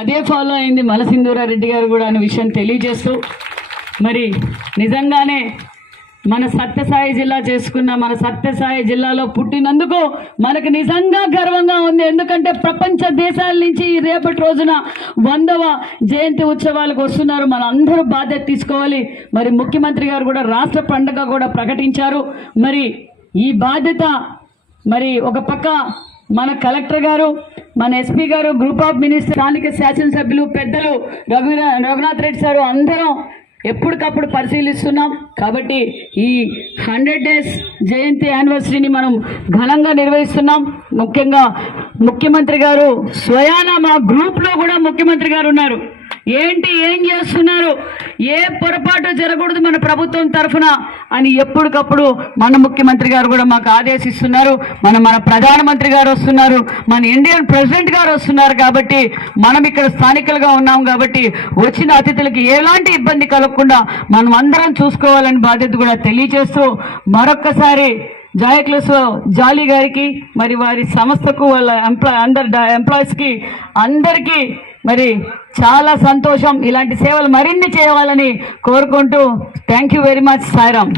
అదే ఫాలో అయింది మలసింధూరారెడ్డి గారు కూడా అనే విషయం తెలియజేస్తూ మరి నిజంగానే మన సత్యసాయి జిల్లా చేసుకున్న మన సత్యసాయి జిల్లాలో పుట్టినందుకు మనకు నిజంగా గర్వంగా ఉంది. ఎందుకంటే ప్రపంచ దేశాల నుంచి ఈ రేపటి రోజున వందవ జయంతి ఉత్సవాలకు వస్తున్నారు. మన అందరూ బాధ్యత తీసుకోవాలి. మరి ముఖ్యమంత్రి గారు కూడా రాష్ట్ర పండుగ కూడా ప్రకటించారు. మరి ఈ బాధ్యత మరి ఒక పక్క మన కలెక్టర్ గారు మన ఎస్పీ గారు గ్రూప్ ఆఫ్ మినిస్టర్ స్థానిక శాసనసభ్యులు పెద్దలు రఘు రఘునాథ్ రెడ్డి సార్ అందరం ఎప్పటికప్పుడు పరిశీలిస్తున్నాం. కాబట్టి ఈ హండ్రెడ్ డేస్ జయంతి యానివర్సరీని మనం ఘనంగా నిర్వహిస్తున్నాం. ముఖ్యంగా ముఖ్యమంత్రి గారు స్వయాన మా గ్రూప్లో కూడా ముఖ్యమంత్రి గారు ఉన్నారు. ఏంటి ఏం చేస్తున్నారు? ఏ పొరపాటు జరగకూడదు మన ప్రభుత్వం తరఫున అని ఎప్పటికప్పుడు మన ముఖ్యమంత్రి గారు కూడా మాకు ఆదేశిస్తున్నారు. మన మన ప్రధానమంత్రి గారు వస్తున్నారు. మన ఇండియన్ ప్రెసిడెంట్ గారు వస్తున్నారు కాబట్టి మనం ఇక్కడ స్థానికులుగా ఉన్నాం కాబట్టి వచ్చిన అతిథులకి ఎలాంటి ఇబ్బంది కలగకుండా మనం అందరం చూసుకోవాలని బాధ్యత కూడా తెలియజేస్తూ మరొక్కసారి జాయక్లస్ జాలీ గారికి మరి వారి సంస్థకు వాళ్ళ ఎంప్లాయ్ అందరు ఎంప్లాయీస్కి అందరికీ మరి చాలా సంతోషం ఇలాంటి సేవలు మరిన్ని చేయాలని కోరుకుంటూ thank you very much Sairam.